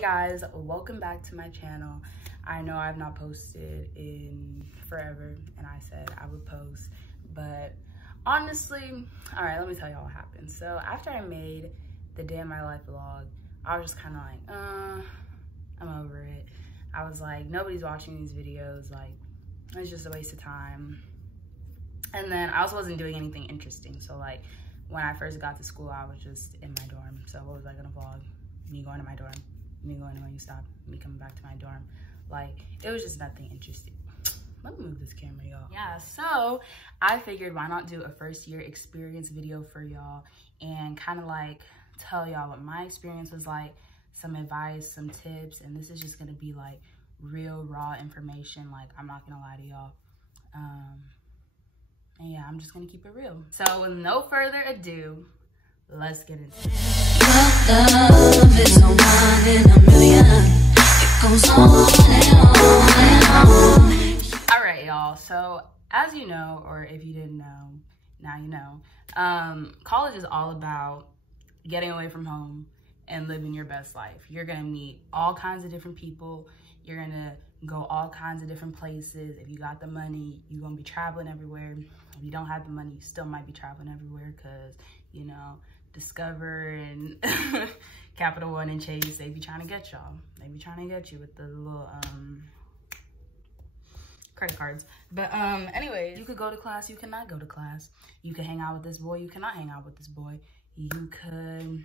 Hey guys, welcome back to my channel. I know I've not posted in forever and I said I would post, but honestly, all right, let me tell y'all what happened. So after I made the Day in My Life vlog, I was just kind of like, I'm over it. I was like, nobody's watching these videos, like it's just a waste of time. And then I also wasn't doing anything interesting. So like when I first got to school, I was just in my dorm. So what was I gonna vlog? Me going to my dorm, me going to my stop, me coming back to my dorm. Like, it was just nothing interesting. Let me move this camera, y'all. Yeah, so I figured why not do a first year experience video for y'all and kind of like tell y'all what my experience was like, some advice, some tips, and this is just gonna be like real raw information. Like, I'm not gonna lie to y'all. And yeah, I'm just gonna keep it real. So with no further ado, let's get into it. Love is a one in a million. It goes on and on and on. All right, y'all. So as you know, or if you didn't know, now you know, college is all about getting away from home and living your best life. You're gonna meet all kinds of different people. You're gonna go all kinds of different places. If you got the money, you're gonna be traveling everywhere. If you don't have the money, you still might be traveling everywhere because, you know, Discover and Capital One and Chase, they be trying to get y'all. They be trying to get you with the little credit cards. But anyways, you could go to class, you cannot go to class. You could hang out with this boy, you cannot hang out with this boy. You could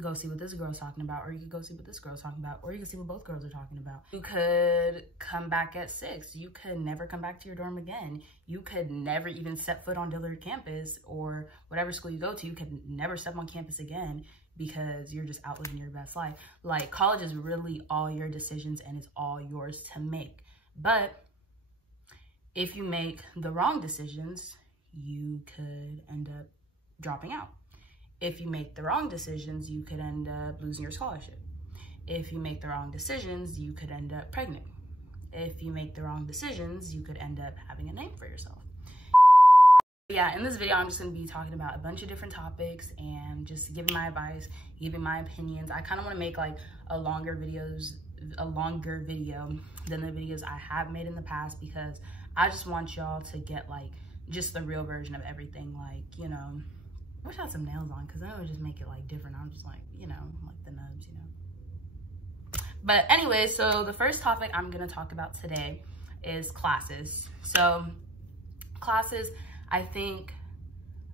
go see what this girl's talking about, or you could go see what this girl's talking about, or you could see what both girls are talking about. You could come back at 6. You could never come back to your dorm again. You could never even set foot on Dillard campus or whatever school you go to. You could never step on campus again because you're just out living your best life. Like, college is really all your decisions and it's all yours to make. But if you make the wrong decisions, you could end up dropping out. If you make the wrong decisions, you could end up losing your scholarship. If you make the wrong decisions, you could end up pregnant. If you make the wrong decisions, you could end up having a name for yourself. Yeah, in this video, I'm just gonna be talking about a bunch of different topics and just giving my advice, giving my opinions. I kind of wanna make like a longer video than the videos I have made in the past because I just want y'all to get like just the real version of everything. Like, you know, I wish I had some nails on because then it would just make it like different. I'm just like, you know, like the nubs, you know. But anyway, so the first topic I'm gonna talk about today is classes. So classes, I think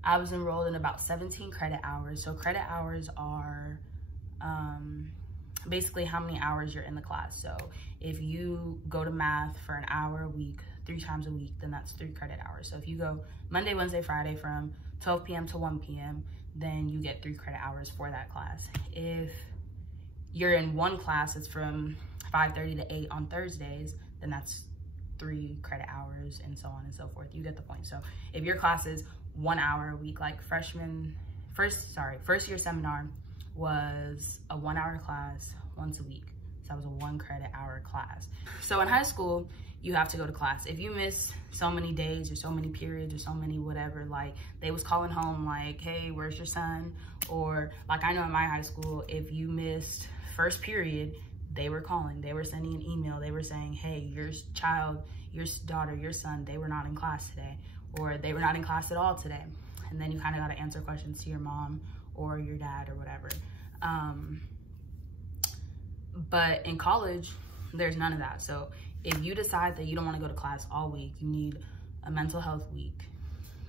I was enrolled in about 17 credit hours. So credit hours are basically how many hours you're in the class. So if you go to math for an hour a week, 3 times a week, then that's 3 credit hours. So if you go Monday, Wednesday, Friday from 12 p.m. to 1 p.m., then you get 3 credit hours for that class. If you're in one class, it's from 5:30 to 8 on Thursdays, then that's 3 credit hours and so on and so forth. You get the point. So if your class is 1 hour a week, like first year seminar was a 1 hour class once a week. So that was a 1 credit hour class. So in high school, you have to go to class. If you miss so many days or so many periods or so many whatever, like they was calling home like, hey, where's your son? Or like I know in my high school, if you missed first period, they were calling, they were sending an email, they were saying, hey, your child, your daughter, your son, they were not in class today, or they were not in class at all today. And then you kind of got to answer questions to your mom or your dad or whatever. But in college, there's none of that. So if you decide that you don't want to go to class all week, you need a mental health week,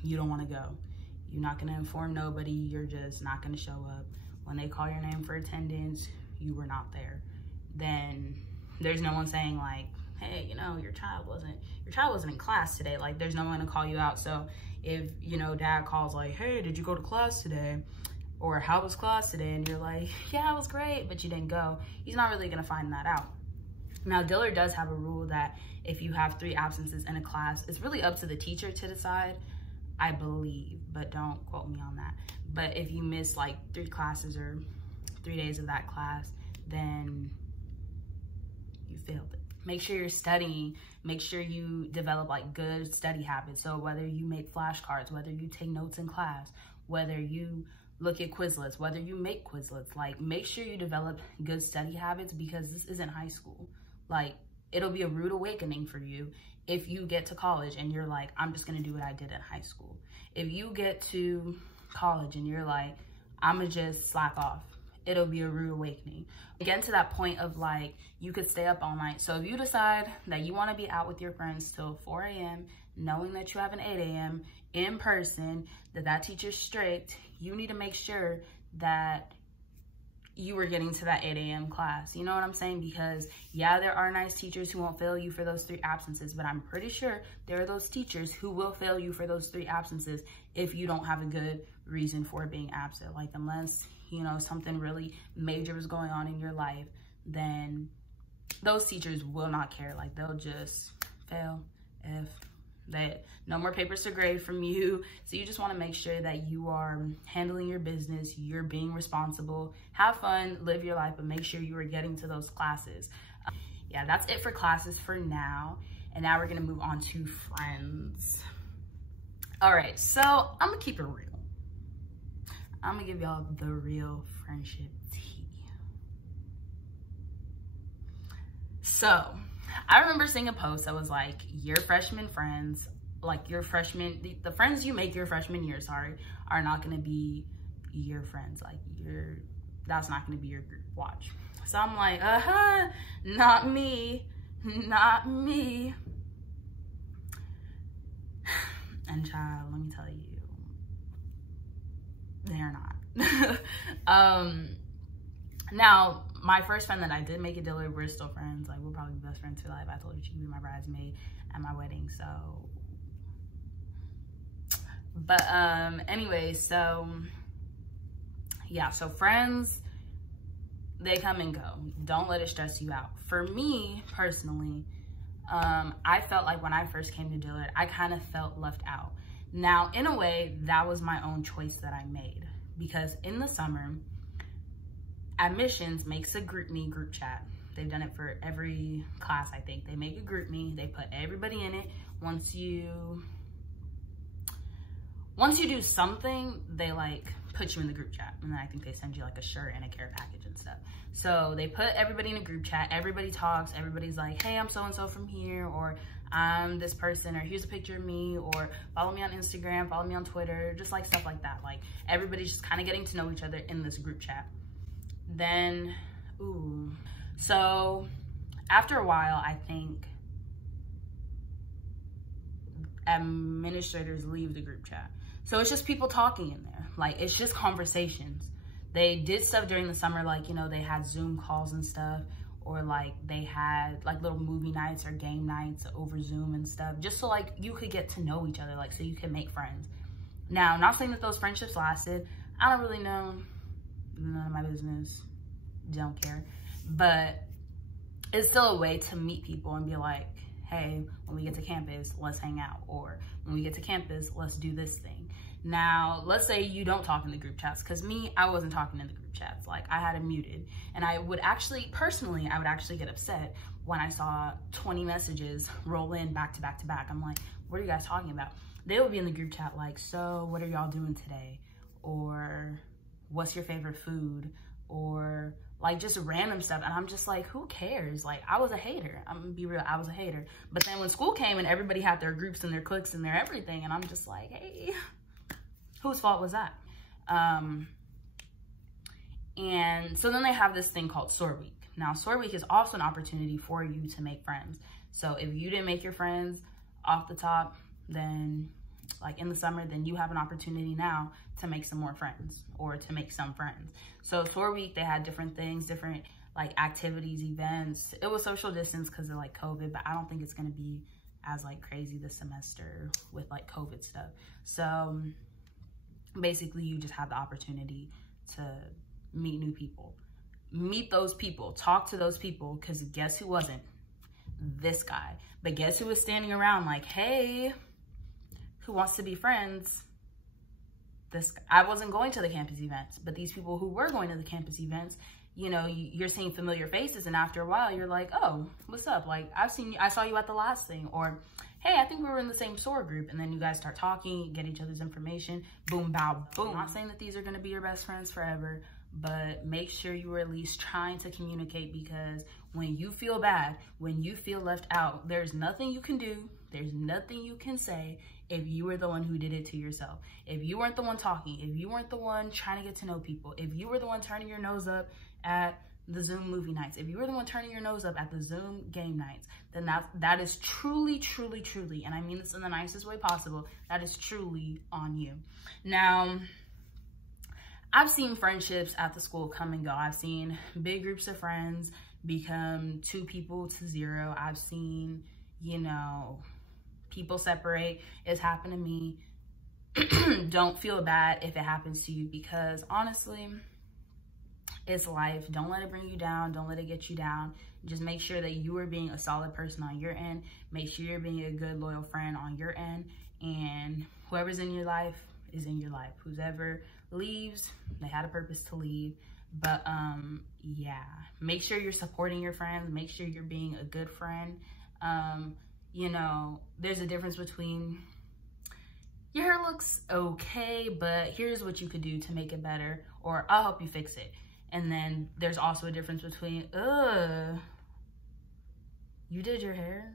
you don't want to go, you're not going to inform nobody, you're just not going to show up. When they call your name for attendance, you were not there. Then there's no one saying like, hey, you know, your child wasn't in class today. Like, there's no one to call you out. So if, you know, dad calls like, hey, did you go to class today? Or how was class today? And you're like, yeah, it was great, but you didn't go. He's not really going to find that out. Now, Dillard does have a rule that if you have 3 absences in a class, it's really up to the teacher to decide, I believe, but don't quote me on that. But if you miss like 3 classes or 3 days of that class, then you failed it. Make sure you're studying. Make sure you develop like good study habits. So whether you make flashcards, whether you take notes in class, whether you look at Quizlets, whether you make Quizlets, like make sure you develop good study habits, because this isn't high school. Like, it'll be a rude awakening for you if you get to college and you're like, I'm just gonna do what I did in high school. If you get to college and you're like, I'm gonna just slack off, it'll be a rude awakening. Get to that point of like, you could stay up all night. So if you decide that you wanna be out with your friends till 4 a.m., knowing that you have an 8 a.m. in person, that teacher's strict, you need to make sure that you were getting to that 8 a.m. class. You know what I'm saying? Because yeah, there are nice teachers who won't fail you for those 3 absences, but I'm pretty sure there are those teachers who will fail you for those 3 absences if you don't have a good reason for being absent. Like, unless, you know, something really major is going on in your life, then those teachers will not care. Like, they'll just fail if that no more papers to grade from you. So you just want to make sure that you are handling your business, you're being responsible, have fun, live your life, but make sure you are getting to those classes. Yeah, that's it for classes for now. And now we're gonna move on to friends. All right, so I'm gonna keep it real. I'm gonna give y'all the real friendship tea. So I remember seeing a post that was like, your freshman friends, like your freshman, the friends you make your freshman year, sorry, are not gonna be your friends. Like, that's not gonna be your group. Watch. So I'm like, not me, not me. And child, let me tell you, they're not. Now, my first friend that I did make at Dillard, we're still friends. Like, we're probably best friends for life. I told you she could be my bridesmaid at my wedding, so. But anyway, so yeah, so friends, they come and go. Don't let it stress you out. For me, personally, I felt like when I first came to Dillard, I kind of felt left out. Now, in a way, that was my own choice that I made, because in the summer, admissions makes a GroupMe group chat. They've done it for every class, I think. They make a GroupMe, they put everybody in it. Once you do something, they like put you in the group chat. And then I think they send you like a shirt and a care package and stuff. So they put everybody in a group chat, everybody talks, everybody's like, hey, I'm so-and-so from here, or I'm this person, or here's a picture of me, or follow me on Instagram, follow me on Twitter, just like stuff like that. Like, everybody's just kind of getting to know each other in this group chat. Then, so after a while, I think administrators leave the group chat. So it's just people talking in there. Like, it's just conversations. They did stuff during the summer, like, you know, they had Zoom calls and stuff, or like they had like little movie nights or game nights over Zoom and stuff, just so like you could get to know each other, like so you can make friends. Now, not saying that those friendships lasted. I don't really know. None of my business, don't care, but it's still a way to meet people and be like, hey, when we get to campus, let's hang out, or when we get to campus, let's do this thing. Now, let's say you don't talk in the group chats, because me, I wasn't talking in the group chats. Like, I had it muted, and I would actually, personally, I would actually get upset when I saw 20 messages roll in back to back to back. I'm like, what are you guys talking about? They would be in the group chat like, so what are y'all doing today? Or what's your favorite food? Or like just random stuff. And I'm just like, who cares? Like, I was a hater. I'm gonna be real, I was a hater. But then when school came and everybody had their groups and their cliques and their everything, and I'm just like, hey, whose fault was that? And so then they have this thing called SOAR Week. Now, SOAR Week is also an opportunity for you to make friends. So if you didn't make your friends off the top, then like in the summer, then you have an opportunity now to make some more friends, or to make some friends. So SOAR Week, they had different things, different like activities, events. It was social distance because of like COVID, but I don't think it's gonna be as like crazy this semester with like COVID stuff. So basically you just have the opportunity to meet new people, meet those people, talk to those people, because guess who wasn't? This guy. But guess who was standing around like, hey, who wants to be friends? This guy. I wasn't going to the campus events, but these people who were going to the campus events, you know, you're seeing familiar faces, and after a while you're like, oh, what's up? Like, I saw you at the last thing. Or hey, I think we were in the same SOAR group. And then you guys start talking, get each other's information, boom, bow, boom. I'm not saying that these are gonna be your best friends forever, but make sure you are at least trying to communicate, because when you feel bad, when you feel left out, there's nothing you can do, there's nothing you can say if you were the one who did it to yourself. If you weren't the one talking, if you weren't the one trying to get to know people, if you were the one turning your nose up at the Zoom movie nights, if you were the one turning your nose up at the Zoom game nights, then that is truly, truly, truly, and I mean this in the nicest way possible, that is truly on you. Now, I've seen friendships at the school come and go. I've seen big groups of friends become 2 people to 0. I've seen, you know, people separate. It's happened to me. Don't feel bad if it happens to you, because honestly, it's life. Don't let it bring you down. Don't let it get you down. Just make sure that you are being a solid person on your end. Make sure you're being a good, loyal friend on your end. And whoever's in your life is in your life. Whoever leaves, they had a purpose to leave. But yeah, make sure you're supporting your friends. Make sure you're being a good friend. You know, there's a difference between your hair looks okay, but here's what you could do to make it better, or I'll help you fix it. And then there's also a difference between, you did your hair?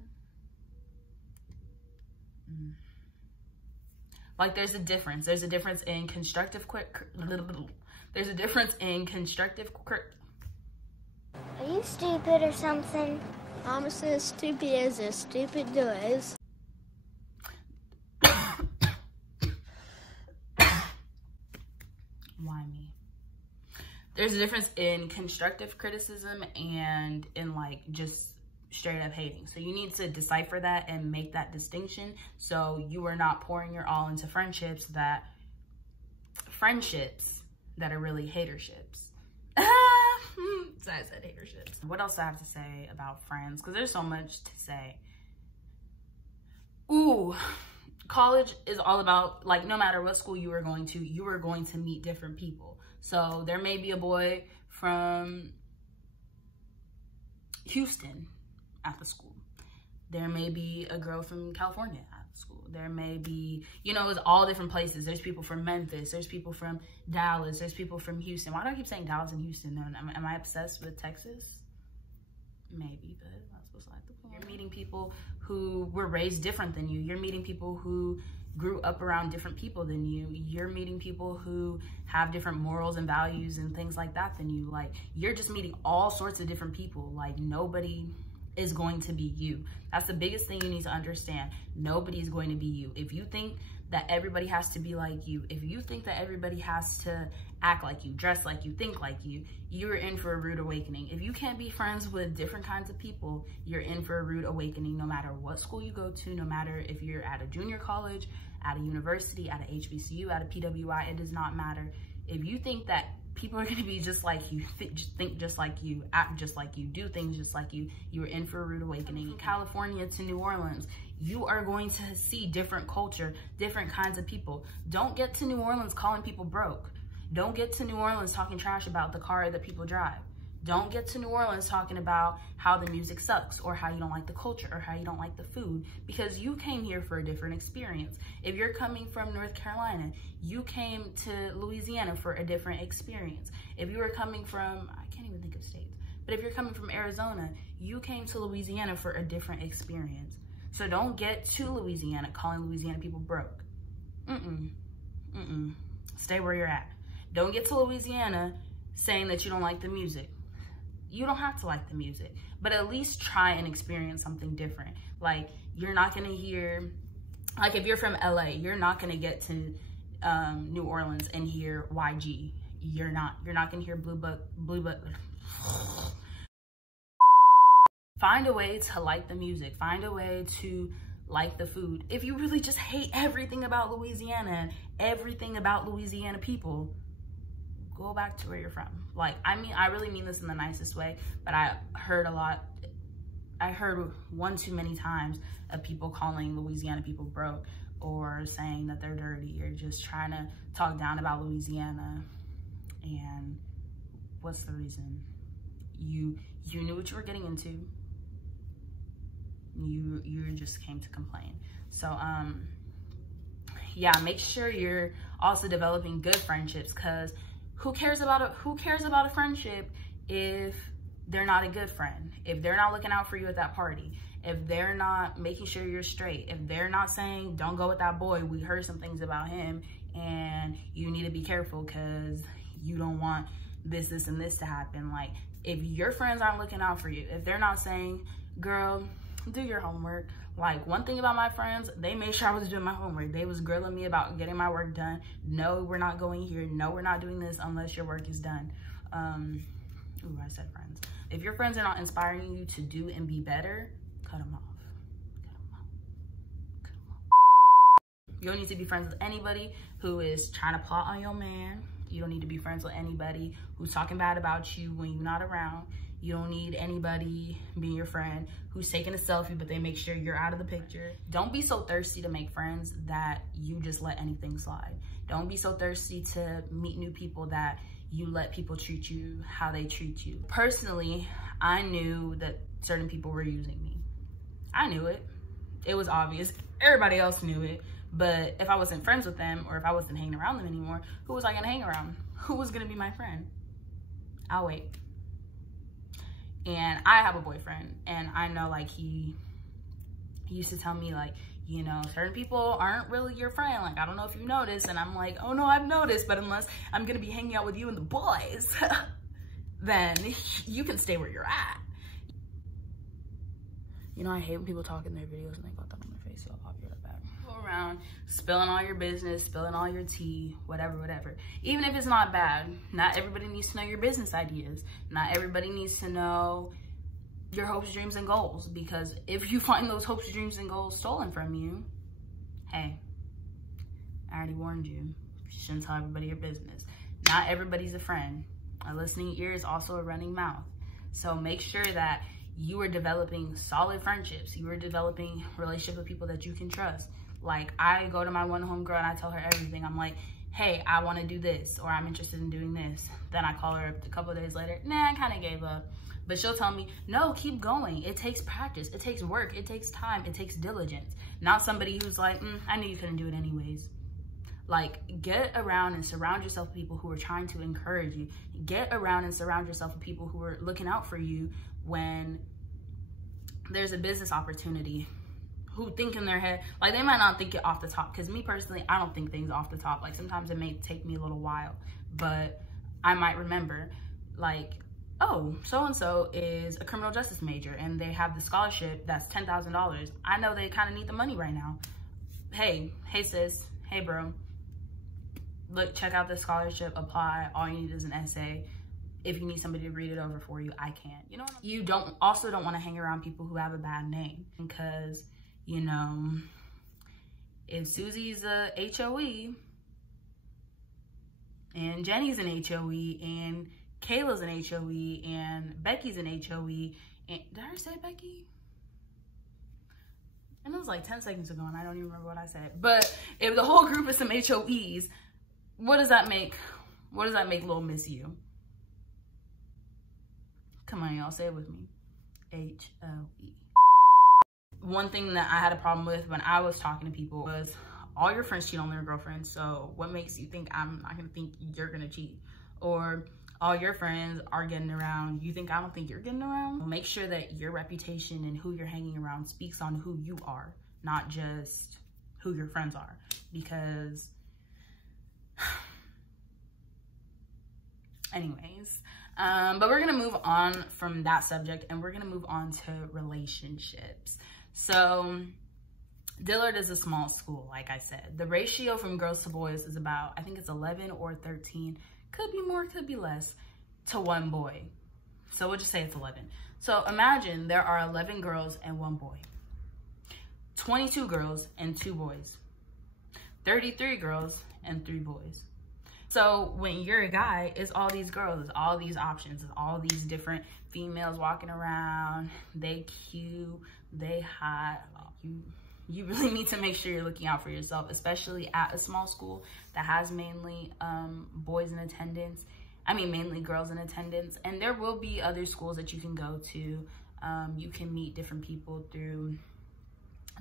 Like, there's a difference. There's a difference in constructive there's a difference in constructive Are you stupid or something? I'm as stupid as a stupid does. Why me? There's a difference in constructive criticism and in like just straight up hating. So you need to decipher that and make that distinction, so you are not pouring your all into friendships that are really haterships. So I said haterships. What else do I have to say about friends? Because there's so much to say. Ooh, college is all about, like, no matter what school you are going to meet different people. So there may be a boy from Houston at the school. There may be a girl from California at the school. There may be, you know, it's all different places. There's people from Memphis. There's people from Dallas. There's people from Houston. Why do I keep saying Dallas and Houston? Am I obsessed with Texas? Maybe, but that's beside the point. You're meeting people who were raised different than you. You're meeting people who grew up around different people than you. You're meeting people who have different morals and values and things like that than you. Like, you're just meeting all sorts of different people. Like, nobody is going to be you. That's the biggest thing you need to understand. Nobody is going to be you. If you think that everybody has to be like you, if you think that everybody has to act like you, dress like you, think like you, you're in for a rude awakening. If you can't be friends with different kinds of people, you're in for a rude awakening, no matter what school you go to, no matter if you're at a junior college, at a university, at a HBCU, at a PWI, it does not matter. If you think that people are going to be just like you, think just like you, act just like you, do things just like you, you're in for a rude awakening. From California to New Orleans, you are going to see different culture, different kinds of people. Don't get to New Orleans calling people broke. Don't get to New Orleans talking trash about the car that people drive. Don't get to New Orleans talking about how the music sucks, or how you don't like the culture, or how you don't like the food, because you came here for a different experience. If you're coming from North Carolina, you came to Louisiana for a different experience. If you were coming from, I can't even think of states, but if you're coming from Arizona, you came to Louisiana for a different experience. So don't get to Louisiana calling Louisiana people broke. Stay where you're at. Don't get to Louisiana saying that you don't like the music. You don't have to like the music, but at least try and experience something different. Like, you're not gonna hear, like, if you're from LA, you're not gonna get to New Orleans and hear YG. You're not gonna hear Blue Book. Find a way to like the music. Find a way to like the food. If you really just hate everything about Louisiana, everything about Louisiana people, go back to where you're from. Like, I mean, I really mean this in the nicest way, but I heard one too many times of people calling Louisiana people broke, or saying that they're dirty, or just trying to talk down about Louisiana. And what's the reason? You knew what you were getting into. You just came to complain. So yeah, make sure you're also developing good friendships, because who cares about a friendship if they're not a good friend, if they're not looking out for you at that party, if they're not making sure you're straight, if they're not saying, don't go with that boy, we heard some things about him and you need to be careful because you don't want this, this, and this to happen. Like, if your friends aren't looking out for you, if they're not saying, girl, do your homework. Like, one thing about my friends, they made sure I was doing my homework. They was grilling me about getting my work done. No, we're not going here. No, we're not doing this unless your work is done. Ooh, I said friends. If your friends are not inspiring you to do and be better, cut them off. Cut them off. Cut them off. You don't need to be friends with anybody who is trying to plot on your man. You don't need to be friends with anybody who's talking bad about you when you're not around. You don't need anybody being your friend who's taking a selfie, but they make sure you're out of the picture. Don't be so thirsty to make friends that you just let anything slide. Don't be so thirsty to meet new people that you let people treat you how they treat you. Personally, I knew that certain people were using me. I knew it. It was obvious. Everybody else knew it. But if I wasn't friends with them, or if I wasn't hanging around them anymore, who was I gonna hang around? Who was gonna be my friend? I'll wait. And I have a boyfriend, and I know, like, he used to tell me, like, you know, certain people aren't really your friend. Like, I don't know if you noticed. And I'm like, oh no, I've noticed, but unless I'm gonna be hanging out with you and the boys, then you can stay where you're at. You know, I hate when people talk in their videos and they got that on their face. So I'll be right back. Go around spilling all your business, spilling all your tea, whatever, whatever. Even if it's not bad, not everybody needs to know your business ideas. Not everybody needs to know your hopes, dreams, and goals. Because if you find those hopes, dreams, and goals stolen from you, hey, I already warned you. You shouldn't tell everybody your business. Not everybody's a friend. A listening ear is also a running mouth. So make sure that you are developing solid friendships. You are developing relationships with people that you can trust. Like, I go to my one homegirl and I tell her everything. I'm like, hey, I want to do this, or I'm interested in doing this. Then I call her a couple of days later. Nah, I kind of gave up. But she'll tell me, no, keep going. It takes practice. It takes work. It takes time. It takes diligence. Not somebody who's like, I knew you couldn't do it anyways. Like, get around and surround yourself with people who are trying to encourage you. Get around and surround yourself with people who are looking out for you when there's a business opportunity, who think in their head, like, they might not think it off the top. Because me personally, I don't think things off the top. Like, sometimes it may take me a little while, but I might remember, like, oh, so-and-so is a criminal justice major and they have the scholarship that's $10,000. I know they kind of need the money right now. Hey sis, hey bro, look, check out the scholarship, apply. All you need is an essay. If you need somebody to read it over for you, I can. You know, you don't want to hang around people who have a bad name, because, you know, if Susie's a HOE and Jenny's an HOE and Kayla's an HOE and Becky's an HOE, and did I say Becky? And it was like 10 seconds ago and I don't even remember what I said. But if the whole group is some HOEs, what does that make? What does that make little Miss you? Come on, y'all, say it with me. HOE. One thing that I had a problem with when I was talking to people was, all your friends cheat on their girlfriends, so what makes you think I'm not gonna think you're gonna cheat? Or all your friends are getting around, you think I don't think you're getting around? Make sure that your reputation and who you're hanging around speaks on who you are, not just who your friends are. Because anyways, but we're gonna move on from that subject and we're gonna move on to relationships. So Dillard is a small school, like I said. The ratio from girls to boys is about, I think it's 11 or 13. Could be more, could be less, to one boy. So we'll just say it's 11. So imagine there are 11 girls and one boy. 22 girls and 2 boys. 33 girls and 3 boys. So when you're a guy, it's all these girls, it's all these options, it's all these different females walking around. They cute, they hot. You really need to make sure you're looking out for yourself, especially at a small school that has mainly boys in attendance. I mean, mainly girls in attendance. And there will be other schools that you can go to You can meet different people through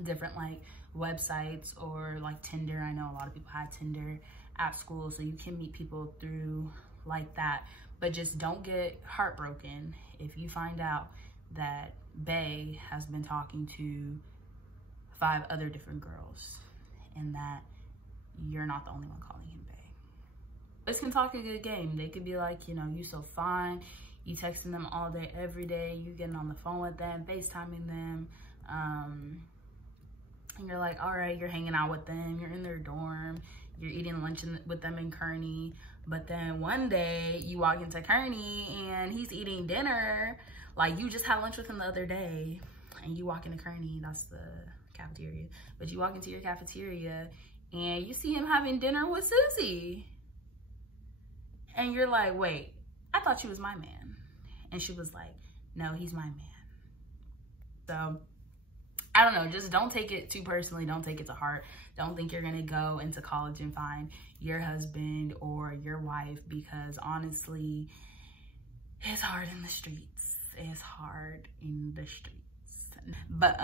different like websites or like Tinder. I know a lot of people had Tinder at school, so you can meet people through like that. But just don't get heartbroken if you find out that Bae has been talking to 5 other different girls and that you're not the only one calling him Bae. Boys can talk a good game. They could be like, you know, you so fine, you texting them all day, every day, you getting on the phone with them, FaceTiming them, and you're like, all right, you're hanging out with them, you're in their dorm, you're eating lunch with them in Kearney, but then one day you walk into Kearney and he's eating dinner. Like, you just had lunch with him the other day, and you walk into Kearney, that's the cafeteria, but you walk into your cafeteria and you see him having dinner with Susie. And you're like, wait, I thought you was my man. And she was like, no, he's my man. So, I don't know, just don't take it too personally. Don't take it to heart. Don't think you're gonna go into college and find your husband or your wife, because honestly, it's hard in the streets. It's hard in the streets. But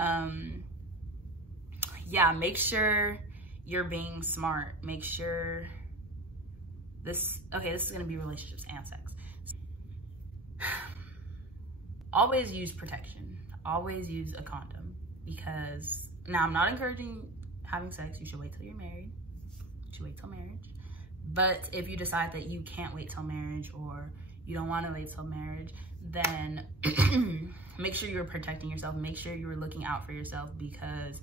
yeah, make sure you're being smart. Make sure this is gonna be relationships and sex. Always use protection. Always use a condom, because now I'm not encouraging having sex. You should wait till you're married. You should wait till marriage. But if you decide that you can't wait till marriage, or you don't want to wait till marriage, then make sure you're protecting yourself. Make sure you're looking out for yourself, because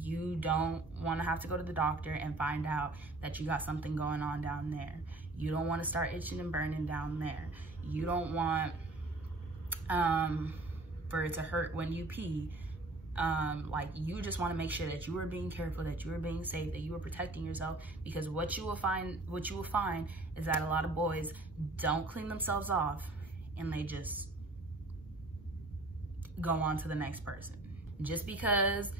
you don't want to have to go to the doctor and find out that you got something going on down there. You don't want to start itching and burning down there. You don't want for it to hurt when you pee. Like, you just want to make sure that you are being careful, that you are being safe, that you are protecting yourself, because what you will find is that a lot of boys don't clean themselves off and they just go on to the next person. Just because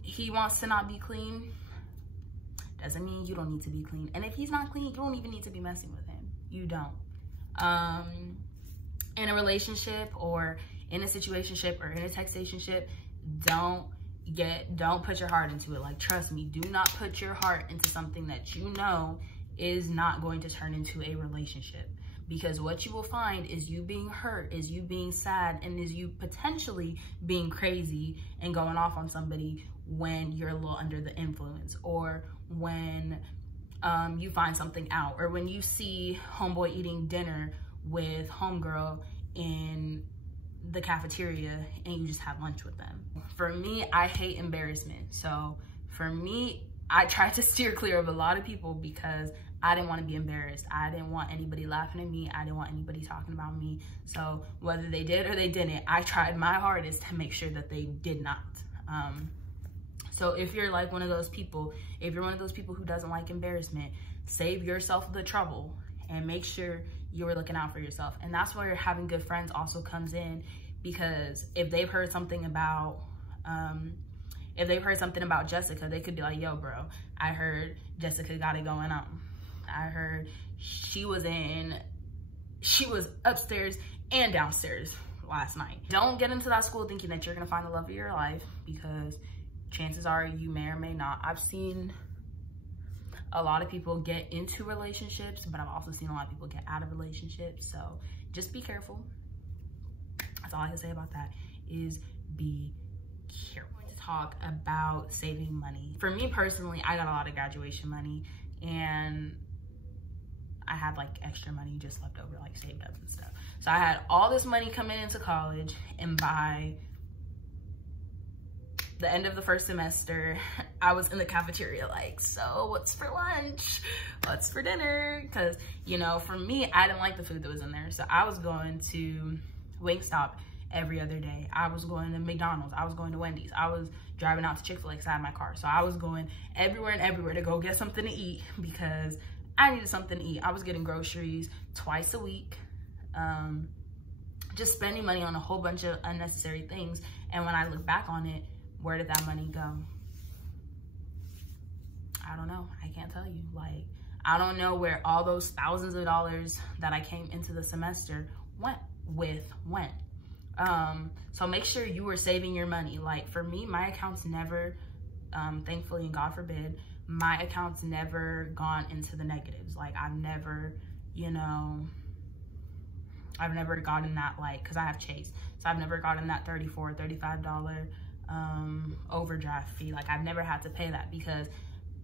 he wants to not be clean doesn't mean you don't need to be clean. And if he's not clean, you don't even need to be messing with him. You don't. In a relationship or in a situationship or in a textationship, don't put your heart into it. Like, trust me, do not put your heart into something that you know is not going to turn into a relationship. Because what you will find is you being hurt, is you being sad, and is you potentially being crazy and going off on somebody when you're a little under the influence, or when you find something out, or when you see homeboy eating dinner with homegirl in the cafeteria and you just had lunch with them. For me, I hate embarrassment. So for me, I tried to steer clear of a lot of people because I didn't want to be embarrassed. I didn't want anybody laughing at me. I didn't want anybody talking about me. So whether they did or they didn't, I tried my hardest to make sure that they did not. So if you're like one of those people, if you're one of those people who doesn't like embarrassment, save yourself the trouble and make sure you are looking out for yourself. And that's where having good friends also comes in, because if they've heard something about Jessica, they could be like, yo bro, I heard Jessica got it going on. I heard she was upstairs and downstairs last night. Don't get into that school thinking that you're gonna find the love of your life, because chances are you may or may not. I've seen a lot of people get into relationships, but I've also seen a lot of people get out of relationships. So just be careful. That's all I can say about that, is be careful. I'm going to talk about saving money. For me personally, I got a lot of graduation money, and I had like extra money just left over, like saved up and stuff. So I had all this money coming into college, and by the end of the first semester, I was in the cafeteria like, so what's for lunch? What's for dinner? Because, you know, for me, I didn't like the food that was in there. So I was going to Wingstop every other day. I was going to McDonald's. I was going to Wendy's. I was driving out to Chick-fil-A inside my car. So I was going everywhere and everywhere to go get something to eat, because I needed something to eat. I was getting groceries twice a week, just spending money on a whole bunch of unnecessary things. And when I look back on it, where did that money go? I don't know. I can't tell you. Like, I don't know where all those thousands of dollars that I came into the semester went. So make sure you are saving your money. Like for me, my account's never, thankfully and God forbid, my account's never gone into the negatives. Like I've never, you know, I've never gotten that, like, cause I have Chase. So I've never gotten that $34, $35 overdraft fee. Like I've never had to pay that because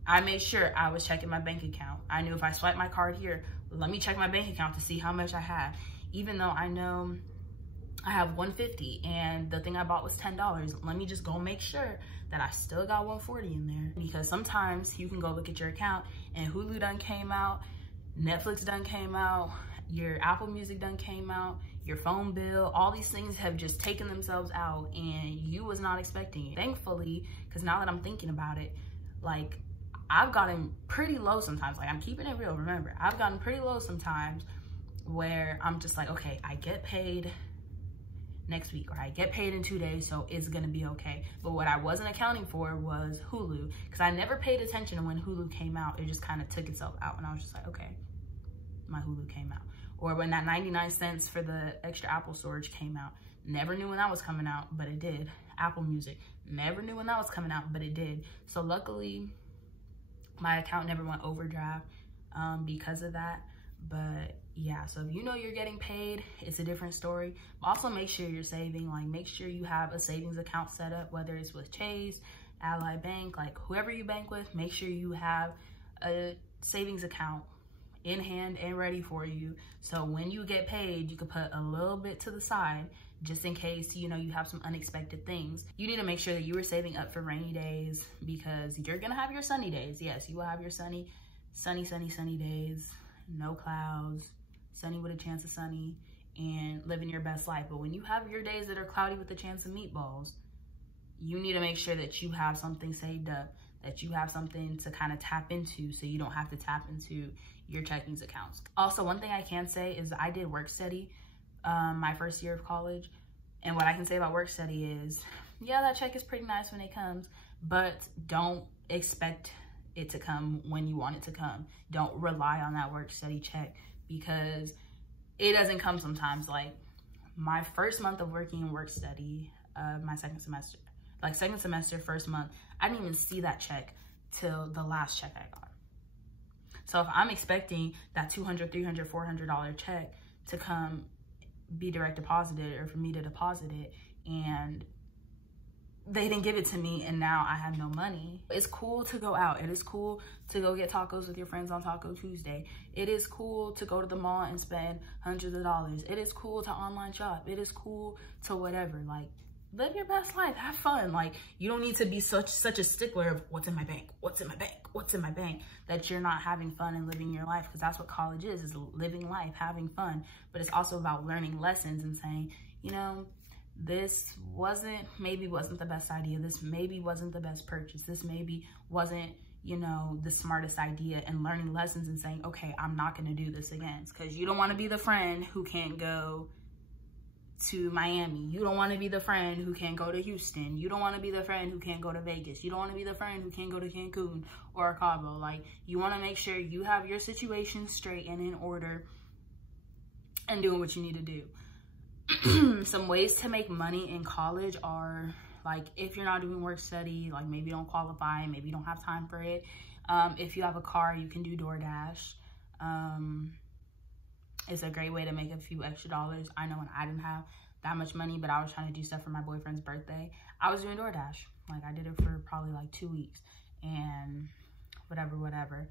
I made sure I was checking my bank account. I knew if I swipe my card here, let me check my bank account to see how much I have. Even though I know I have $150 and the thing I bought was $10, let me just go make sure that I still got $140 in there. Because sometimes you can go look at your account and Hulu done came out, Netflix done came out, your Apple Music done came out, your phone bill, all these things have just taken themselves out and you was not expecting it. Thankfully, because now that I'm thinking about it, like I've gotten pretty low sometimes. Like I'm keeping it real, remember, I've gotten pretty low sometimes where I'm just like, okay, I get paid next week or I get paid in 2 days, so it's gonna be okay. But what I wasn't accounting for was Hulu, because I never paid attention when Hulu came out. It just kind of took itself out and I was just like, okay, my Hulu came out. Or when that 99 cents for the extra Apple storage came out, never knew when that was coming out, but it did. Apple Music, never knew when that was coming out, but it did. So luckily my account never went overdraft because of that. But yeah, so if you know you're getting paid, it's a different story. Also make sure you're saving. Like make sure you have a savings account set up, whether it's with Chase, Ally Bank, like whoever you bank with, make sure you have a savings account in hand and ready for you. So when you get paid, you can put a little bit to the side just in case, you know, you have some unexpected things. You need to make sure that you are saving up for rainy days because you're gonna have your sunny days. Yes, you will have your sunny days, no clouds, sunny with a chance of sunny, and living your best life. But when you have your days that are cloudy with a chance of meatballs, you need to make sure that you have something saved up, that you have something to kind of tap into so you don't have to tap into your checkings accounts. Also, one thing I can say is I did work study my first year of college. And what I can say about work study is, yeah, that check is pretty nice when it comes, but don't expect it to come when you want it to come. Don't rely on that work study check because it doesn't come sometimes. Like my first month of working in work study, my second semester, first month, I didn't even see that check till the last check I got. So if I'm expecting that $200, $300, $400 check to come be direct deposited or for me to deposit it and they didn't give it to me and now I have no money. It's cool to go out. It is cool to go get tacos with your friends on Taco Tuesday. It is cool to go to the mall and spend hundreds of dollars. It is cool to online shop. It is cool to whatever. Like, live your best life, have fun. Like, you don't need to be such a stickler of what's in my bank, what's in my bank, what's in my bank, that you're not having fun and living your life, because that's what college is living life, having fun. But it's also about learning lessons and saying, you know, this maybe wasn't the best idea. This maybe wasn't the best purchase. This maybe wasn't, you know, the smartest idea, and learning lessons and saying, okay, I'm not gonna do this again. Because you don't wanna be the friend who can't go to Miami. You don't want to be the friend who can't go to Houston. You don't want to be the friend who can't go to Vegas. You don't want to be the friend who can't go to Cancun or Cabo. Like, you want to make sure you have your situation straight and in order and doing what you need to do. Some ways to make money in college are, like, if you're not doing work study, like maybe you don't qualify, maybe you don't have time for it. If you have a car, you can do DoorDash. It's a great way to make a few extra dollars. I know when I didn't have that much money, but I was trying to do stuff for my boyfriend's birthday, I was doing DoorDash. Like, I did it for probably like 2 weeks and whatever.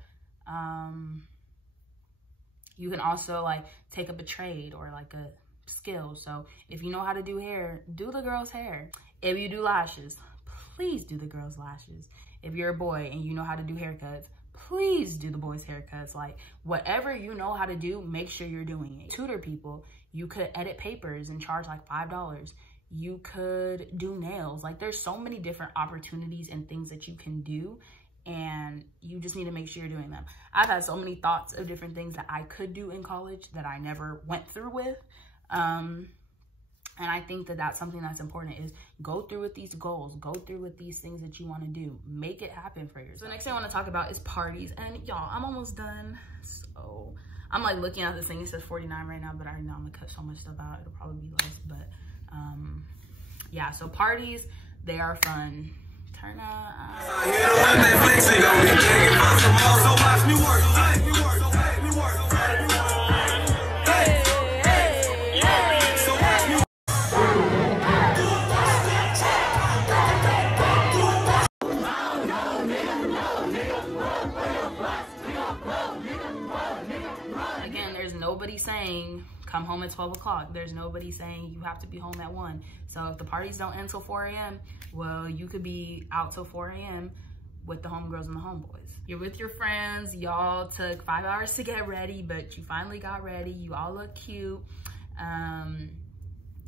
You can also like take up a trade or like a skill. So if you know how to do hair, do the girl's hair. If you do lashes, please do the girl's lashes. If you're a boy and you know how to do haircuts, please do the boys' haircuts. Like, whatever you know how to do, make sure you're doing it. Tutor people. You could edit papers and charge like $5. You could do nails. Like, there's so many different opportunities and things that you can do, and you just need to make sure you're doing them. I've had so many thoughts of different things that I could do in college that I never went through with. And I think that that's something that's important, is go through with these goals, go through with these things that you want to do, make it happen for yourself. So the next thing I want to talk about is parties. And y'all, I'm almost done. So I'm like looking at this thing, it says 49 right now, but I already know I'm gonna cut so much stuff out. It'll probably be less, but yeah, so parties, they are fun. Turn up. Again, there's nobody saying come home at 12 o'clock. There's nobody saying you have to be home at 1. So if the parties don't end till 4 a.m., well, you could be out till 4 a.m. with the homegirls and the homeboys. You're with your friends, y'all took 5 hours to get ready, but you finally got ready. You all look cute.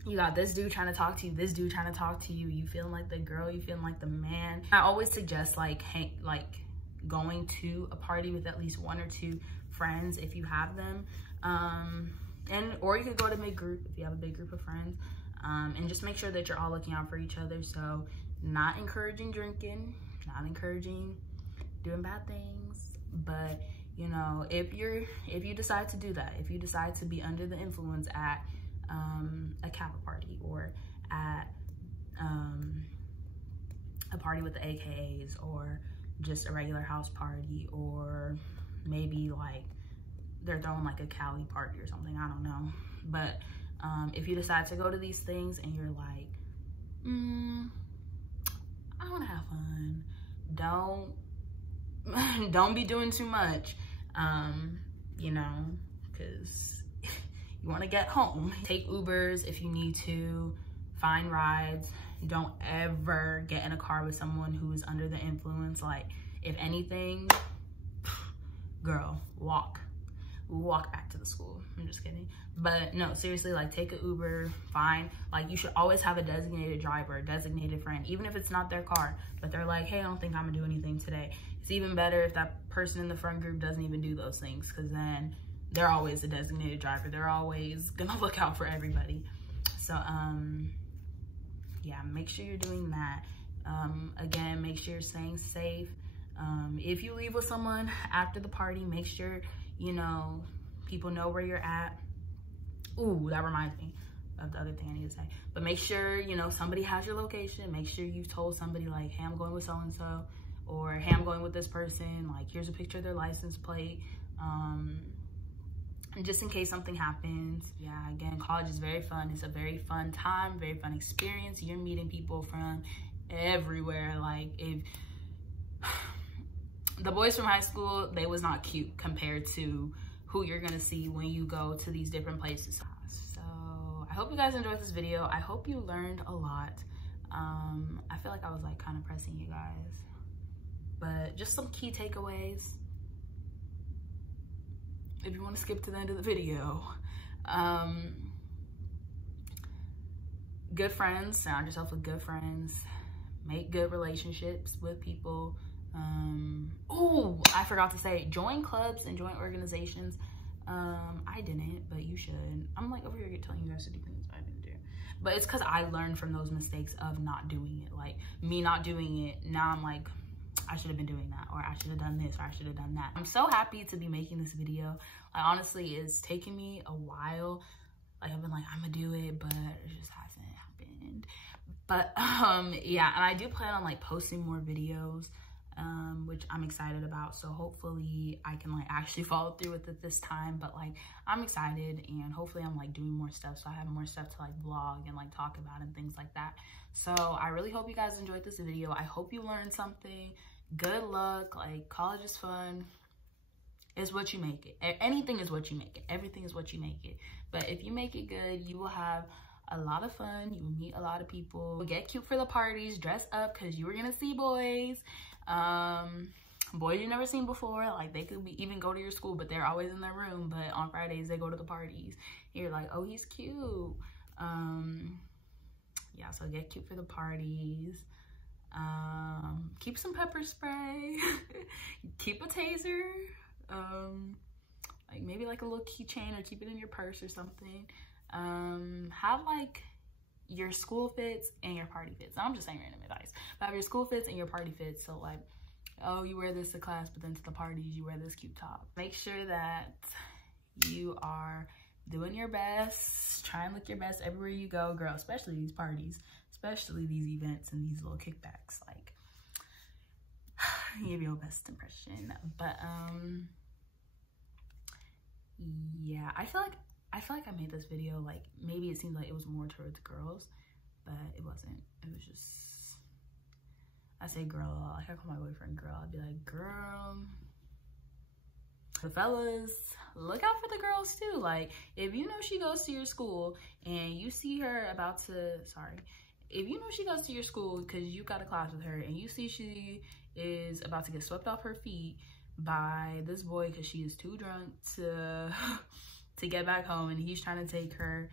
You got this dude trying to talk to you, this dude trying to talk to you. You feeling like the girl, you feeling like the man. I always suggest like going to a party with at least 1 or 2 friends if you have them. Or you could go to a big group if you have a big group of friends. And just make sure that you're all looking out for each other. So not encouraging drinking, not encouraging doing bad things, but you know, if you decide to do that, if you decide to be under the influence at a Kappa party or at a party with the AKAs or just a regular house party, or maybe like they're throwing like a Cali party or something, I don't know. But if you decide to go to these things and you're like, I want to have fun, don't be doing too much, you know, because you want to get home. Take Ubers if you need to, find rides. Don't ever get in a car with someone who is under the influence. Like, if anything, girl, walk back to the school. I'm just kidding. But no, seriously, like, take an Uber, fine. Like, you should always have a designated driver, a designated friend, even if it's not their car, but they're like, hey, I don't think I'm gonna do anything today. It's even better if that person in the friend group doesn't even do those things, because then they're always a designated driver. They're always gonna look out for everybody. So, yeah, make sure you're doing that. Again, make sure you're staying safe. If you leave with someone after the party, make sure, you know, people know where you're at. Ooh, that reminds me of the other thing I need to say. But make sure, you know, somebody has your location. Make sure you've told somebody like, hey, I'm going with so-and-so, or hey, I'm going with this person. Like, here's a picture of their license plate. And just in case something happens. Yeah, again, college is very fun. It's a very fun time, very fun experience. You're meeting people from everywhere. Like, if the boys from high school, they was not cute compared to who you're gonna see when you go to these different places. So I hope you guys enjoyed this video. I hope you learned a lot. I feel like I was like kind of pressing you guys, but just some key takeaways. If you want to skip to the end of the video, good friends, surround yourself with good friends, make good relationships with people. Oh, I forgot to say, join clubs and join organizations. I didn't, but you should. I'm like over here telling you guys to do things I didn't do, but it's because I learned from those mistakes of not doing it. Like, me not doing it, now I'm like, I should have been doing that, or I should have done this, or I should have done that. I'm so happy to be making this video. Like, honestly, it's taken me a while. Like, I've been like, I'm gonna do it, but it just hasn't happened. But yeah, and I do plan on like posting more videos, which I'm excited about. So hopefully I can like actually follow through with it this time. But like, I'm excited, and hopefully I'm like doing more stuff, so I have more stuff to like vlog and like talk about and things like that. So I really hope you guys enjoyed this video. I hope you learned something. Good luck. Like, college is fun. It's what you make it. Anything is what you make it. Everything is what you make it. But if you make it good, you will have a lot of fun. You will meet a lot of people. Get cute for the parties. Dress up, because you were gonna see boys. Boys you never seen before. Like, they could even go to your school, but they're always in their room. But on Fridays they go to the parties. You're like, oh, he's cute. Yeah, so get cute for the parties. Keep some pepper spray. Keep a taser. Like maybe like a little keychain, or keep it in your purse or something. Have like your school fits and your party fits. I'm just saying random advice, but have your school fits and your party fits. So like, oh, you wear this to class, but then to the parties you wear this cute top. Make sure that you are doing your best. Try and look your best everywhere you go, girl, especially these parties, especially these events and these little kickbacks. Like, give your best impression. But yeah, I feel like I made this video, like, maybe it seemed like it was more towards girls, but it wasn't. It was just, I say girl, like I call my boyfriend girl, I'd be like, girl. The fellas, look out for the girls too. Like, if you know she goes to your school and you see her about to, if you know she goes to your school because you got a class with her and you see she is about to get swept off her feet by this boy because she is too drunk to get back home, and he's trying to take her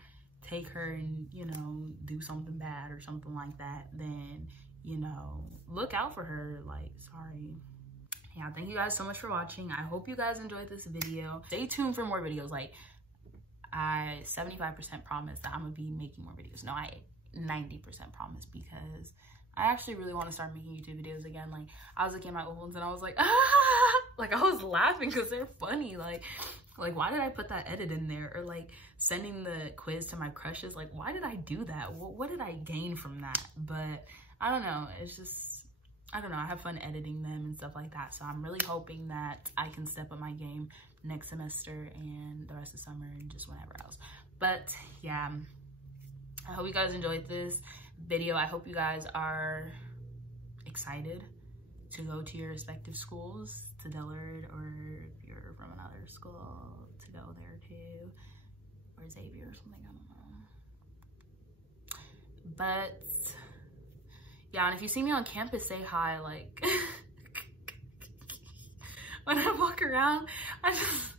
and, you know, do something bad or something like that, then, you know, look out for her. Like, sorry. Yeah, thank you guys so much for watching. I hope you guys enjoyed this video. Stay tuned for more videos. Like, I 75% promise that I'm gonna be making more videos. No, I 90% promise, because I actually really want to start making YouTube videos again. Like, I was looking at my old ones and I was like, ah! Like, I was laughing because they're funny. Like why did I put that edit in there? Or like sending the quiz to my crushes. Like, why did I do that? What did I gain from that? But I don't know. It's just, I don't know. I have fun editing them and stuff like that. So I'm really hoping that I can step up my game next semester and the rest of summer and just whenever else. But yeah, I hope you guys enjoyed this video. I hope you guys are excited to go to your respective schools, to Dillard, or if you're from another school, to go there too, or Xavier or something, I don't know. But yeah, and if you see me on campus, say hi. Like, when I walk around, I just,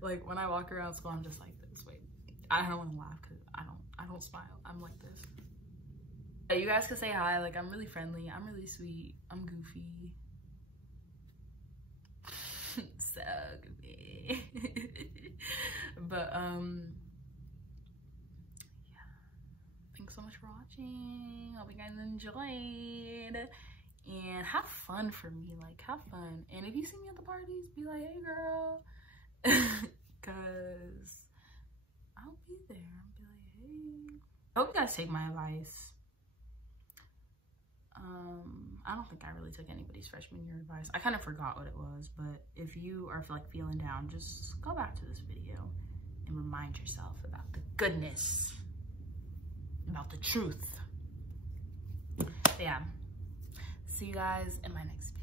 like, when I walk around school, I'm just like this. Wait, I don't want to laugh because I don't smile. I'm like this. You guys can say hi. Like, I'm really friendly. I'm really sweet. I'm goofy. So goofy. But yeah. Thanks so much for watching. Hope you guys enjoyed. And have fun for me. Like, have fun. And if you see me at the parties, be like, hey girl. Cause I'll be there. I'll be like, hey. I hope you guys take my advice. I don't think I really took anybody's freshman year advice. I kind of forgot what it was, but if you are like feeling down, just go back to this video and remind yourself about the goodness, about the truth. But yeah, see you guys in my next video.